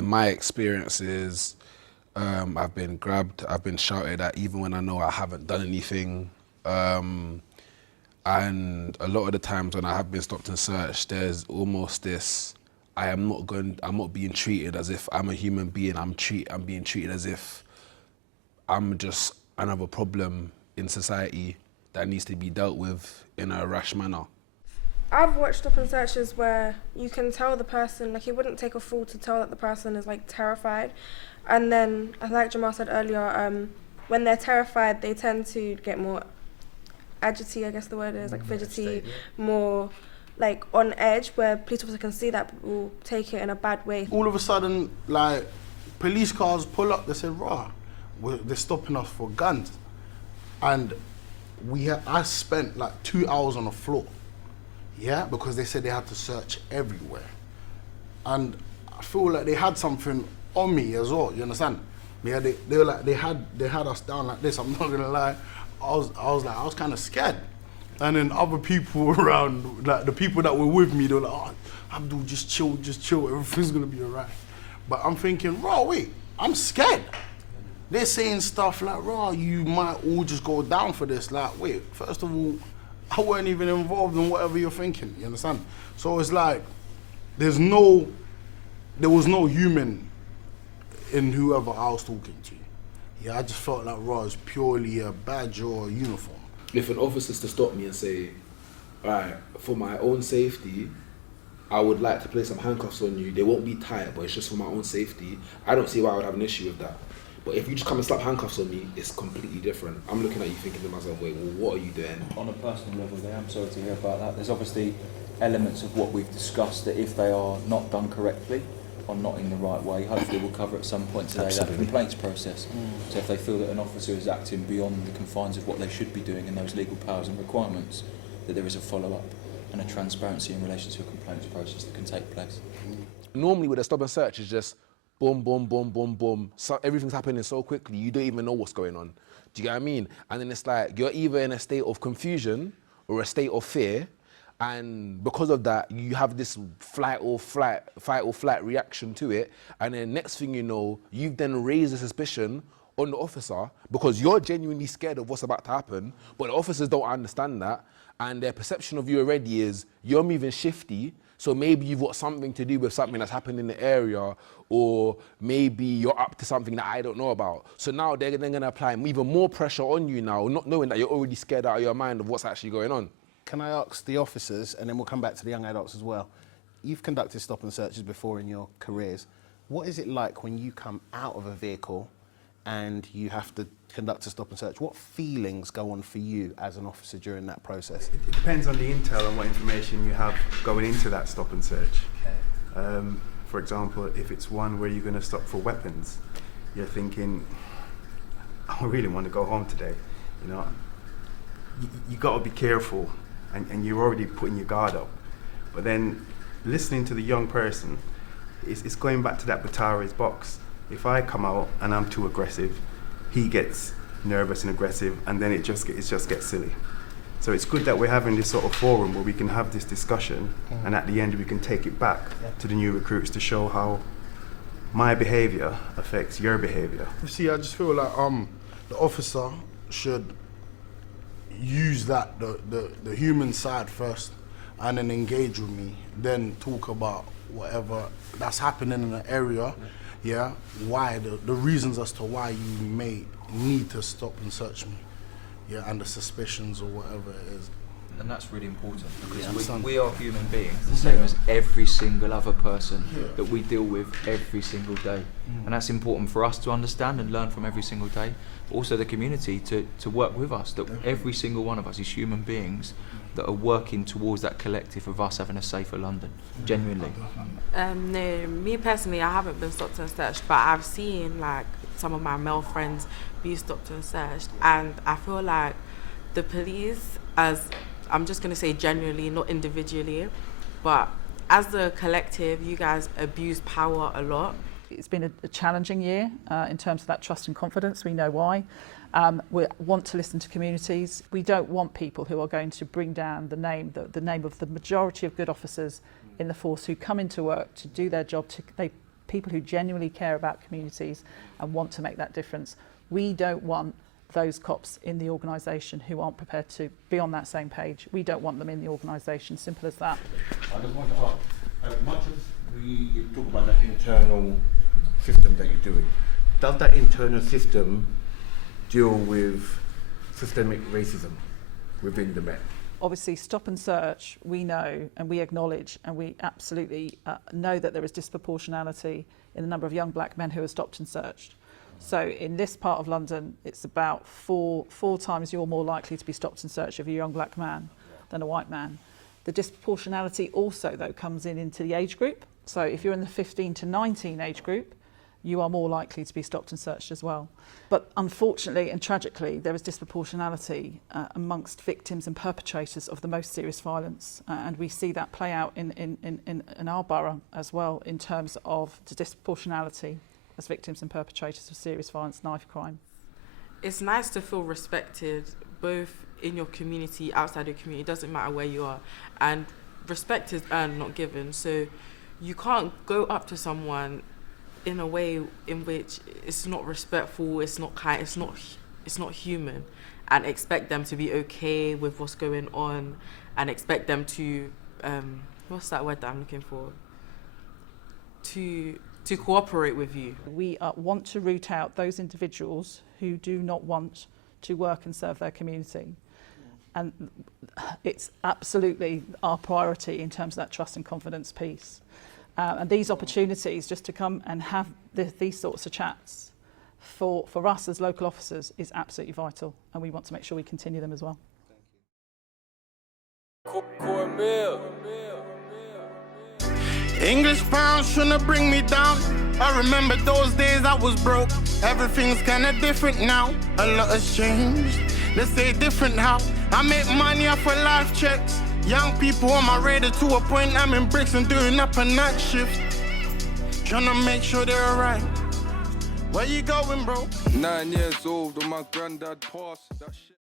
in my experiences, I've been grabbed, I've been shouted at even when I know I haven't done anything. And a lot of the times when I have been stopped and searched, there's almost this, I'm not being treated as if I'm a human being. I'm being treated as if I'm just another problem in society that needs to be dealt with in a rash manner. I've watched stop and searches where you can tell the person, like, it wouldn't take a fool to tell that the person is like terrified. And then, like Jamal said earlier, when they're terrified, they tend to get more agitated, I guess the word is, like fidgety, more like on edge, where police officers can see that but will take it in a bad way. All of a sudden, like, police cars pull up, they say, rah, they're stopping us for guns. And I spent like 2 hours on the floor, yeah, because they said they had to search everywhere. And I feel like they had something on me as well, you understand? Yeah, they were like, they had us down like this, I'm not gonna lie. I was kind of scared. And then other people around, like the people that were with me, they were like, oh, Abdul, just chill, everything's gonna be all right. But I'm thinking, raw, wait, I'm scared. They're saying stuff like, raw, you might all just go down for this. Like, wait, first of all, I weren't even involved in whatever you're thinking, you understand? So it's like, there was no human in whoever I was talking to. Yeah, I just felt like raw is purely a badge or a uniform. If an officer's to stop me and say, all right, for my own safety, I would like to place some handcuffs on you. They won't be tight, but it's just for my own safety. I don't see why I would have an issue with that. But if you just come and slap handcuffs on me, it's completely different. I'm looking at you thinking to myself, wait, well, what are you doing? On a personal level there, I'm sorry to hear about that. There's obviously elements of what we've discussed that if they are not done correctly, or not in the right way, hopefully we'll cover at some point today that complaints process. So if they feel that an officer is acting beyond the confines of what they should be doing and those legal powers and requirements, that there is a follow-up and a transparency in relation to a complaints process that can take place. Normally with a stop and search, it's just boom, boom, boom, boom, boom. So everything's happening so quickly, you don't even know what's going on. Do you get what I mean? And then it's like, you're either in a state of confusion or a state of fear, and because of that, you have this fight or flight reaction to it, and then next thing you know, you've then raised a suspicion on the officer because you're genuinely scared of what's about to happen, but the officers don't understand that, and their perception of you already is you're moving shifty, so maybe you've got something to do with something that's happened in the area, or maybe you're up to something that I don't know about. So now they're then gonna apply even more pressure on you now, not knowing that you're already scared out of your mind of what's actually going on. Can I ask the officers, and then we'll come back to the young adults as well. You've conducted stop and searches before in your careers. What is it like when you come out of a vehicle and you have to conduct a stop and search? What feelings go on for you as an officer during that process? It depends on the intel and what information you have going into that stop and search. Okay. For example, if it's one where you're going to stop for weapons, you're thinking, I really want to go home today. You know, you got to be careful. And you're already putting your guard up. But then listening to the young person, it's going back to that Batari's box. If I come out and I'm too aggressive, he gets nervous and aggressive, and then it just gets silly. So it's good that we're having this sort of forum where we can have this discussion, and at the end we can take it back to the new recruits to show how my behaviour affects your behaviour. You see, I just feel like the officer should use that, the human side first, and then engage with me, then talk about whatever that's happening in the area, yeah, why, the reasons as to why you may need to stop and search me, yeah, and the suspicions or whatever it is. And that's really important because we are human beings, the same as every single other person that we deal with every single day. And that's important for us to understand and learn from every single day. Also the community to work with us, that every single one of us is human beings that are working towards that collective of us having a safer London, genuinely. No, me personally, I haven't been stopped and searched, but I've seen like some of my male friends be stopped and searched, and I feel like the police, as I'm just going to say generally, not individually, but as a collective, you guys abuse power a lot. It's been a challenging year in terms of that trust and confidence. We know why. We want to listen to communities. We don't want people who are going to bring down the name of the majority of good officers in the force who come into work to do their job. They people who genuinely care about communities and want to make that difference. We don't want those cops in the organisation who aren't prepared to be on that same page. We don't want them in the organisation, simple as that. I just want to ask, as much as you talk about that internal system that you're doing, does that internal system deal with systemic racism within the Met? Obviously, stop and search, we know and we acknowledge and we absolutely know that there is disproportionality in the number of young black men who are stopped and searched. So in this part of London, it's about four times you're more likely to be stopped and searched if you're a young black man than a white man. The disproportionality also, though, comes into the age group. So if you're in the 15 to 19 age group, you are more likely to be stopped and searched as well. But unfortunately and tragically, there is disproportionality amongst victims and perpetrators of the most serious violence. And we see that play out in our borough as well in terms of the disproportionality as victims and perpetrators of serious violence, knife crime. It's nice to feel respected, both in your community, outside your community, it doesn't matter where you are. And respect is earned, not given. So you can't go up to someone in a way in which it's not respectful, it's not kind, it's not human, and expect them to be okay with what's going on, and expect them to what's that word that I'm looking for? To cooperate with you. We want to root out those individuals who do not want to work and serve their community. And it's absolutely our priority in terms of that trust and confidence piece. And these opportunities just to come and have these sorts of chats for us as local officers is absolutely vital, and we want to make sure we continue them as well. English pounds shouldn't bring me down. I remember those days I was broke. Everything's kinda different now. A lot has changed. Let's say different how. I make money off of life checks. Young people on my radar to a point I'm in Brixton doing up a night shift. Tryna make sure they're alright. Where you going, bro? 9 years old when my granddad passed. That shit.